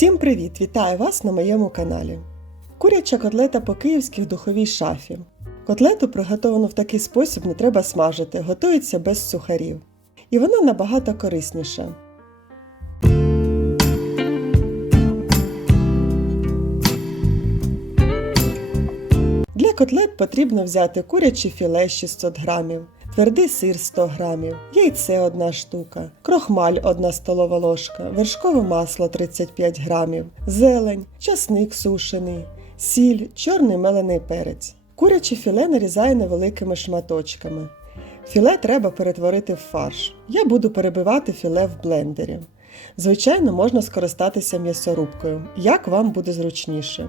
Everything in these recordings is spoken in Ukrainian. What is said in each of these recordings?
Всім привіт! Вітаю вас на моєму каналі. Куряча котлета по-київськи в духовій шафі. Котлету, приготовану в такий спосіб, не треба смажити, готується без сухарів. І вона набагато корисніша. Для котлет потрібно взяти куряче філе 600 грамів, твердий сир 100 грамів, яйце 1 штука, крохмаль 1 столова ложка, вершкове масло 35 грамів, зелень, часник сушений, сіль, чорний мелений перець. Куряче філе нарізаю невеликими шматочками. Філе треба перетворити в фарш. Я буду перебивати філе в блендері. Звичайно, можна скористатися м'ясорубкою, як вам буде зручніше.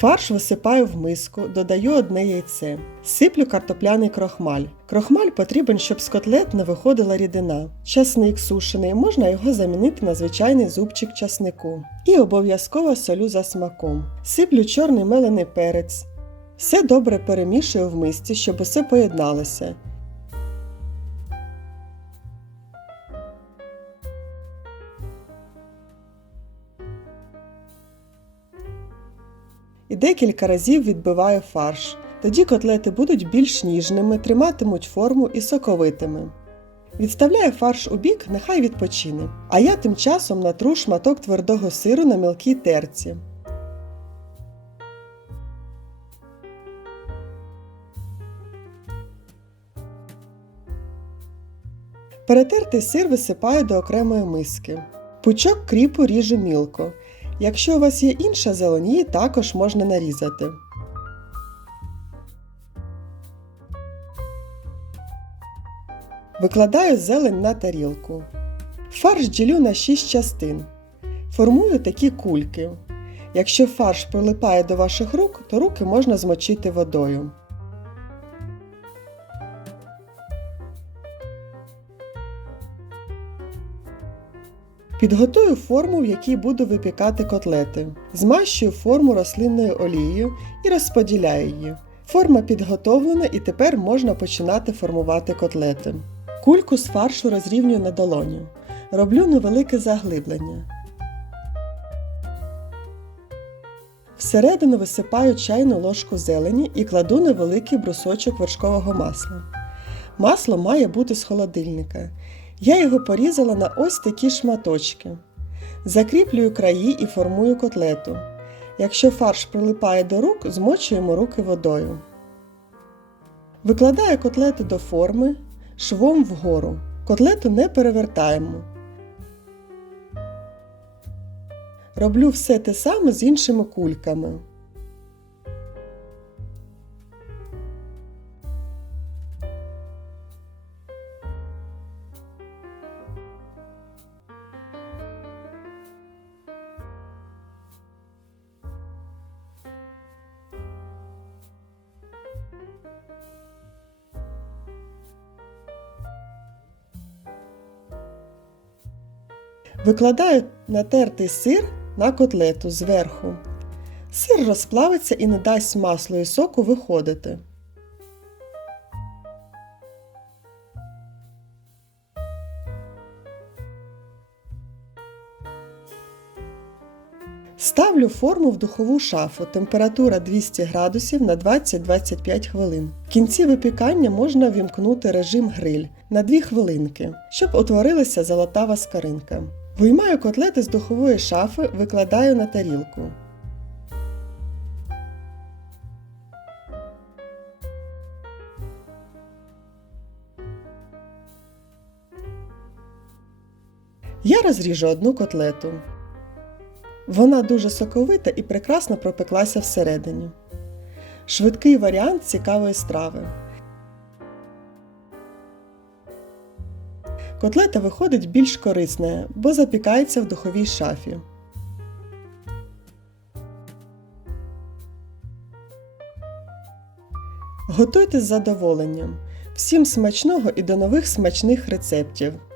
Фарш висипаю в миску, додаю одне яйце. Сиплю картопляний крохмаль. Крохмаль потрібен, щоб з котлет не виходила рідина. Часник сушений, можна його замінити на звичайний зубчик часнику. І обов'язково солю за смаком. Сиплю чорний мелений перець. Все добре перемішую в мисці, щоб усе поєдналося. І декілька разів відбиваю фарш. Тоді котлети будуть більш ніжними, триматимуть форму і соковитими. Відставляю фарш у бік, нехай відпочине. А я тим часом натру шматок твердого сиру на мілкій терці. Перетертий сир висипаю до окремої миски. Пучок кріпу ріжу мілко. Якщо у вас є інша зелень, її також можна нарізати. Викладаю зелень на тарілку. Фарш ділю на 6 частин. Формую такі кульки. Якщо фарш прилипає до ваших рук, то руки можна змочити водою. Підготую форму, в якій буду випікати котлети. Змащую форму рослинною олією і розподіляю її. Форма підготовлена і тепер можна починати формувати котлети. Кульку з фаршу розрівнюю на долоні. Роблю невелике заглиблення. Всередину висипаю чайну ложку зелені і кладу невеликий брусочок вершкового масла. Масло має бути з холодильника. Я його порізала на ось такі шматочки. Закріплюю краї і формую котлету. Якщо фарш прилипає до рук, змочуємо руки водою. Викладаю котлету до форми швом вгору. Котлету не перевертаємо. Роблю все те саме з іншими кульками. Викладаю натертий сир на котлету зверху. Сир розплавиться і не дасть маслу і соку виходити. Ставлю форму в духову шафу. Температура 200 градусів на 20-25 хвилин. В кінці випікання можна вімкнути режим гриль на 2 хвилинки, щоб утворилася золотава скаринка. Виймаю котлети з духової шафи, викладаю на тарілку. Я розріжу одну котлету. Вона дуже соковита і прекрасно пропеклася всередині. Швидкий варіант цікавої страви. Котлета виходить більш корисне, бо запікається в духовій шафі. Готуйте з задоволенням. Всім смачного і до нових смачних рецептів!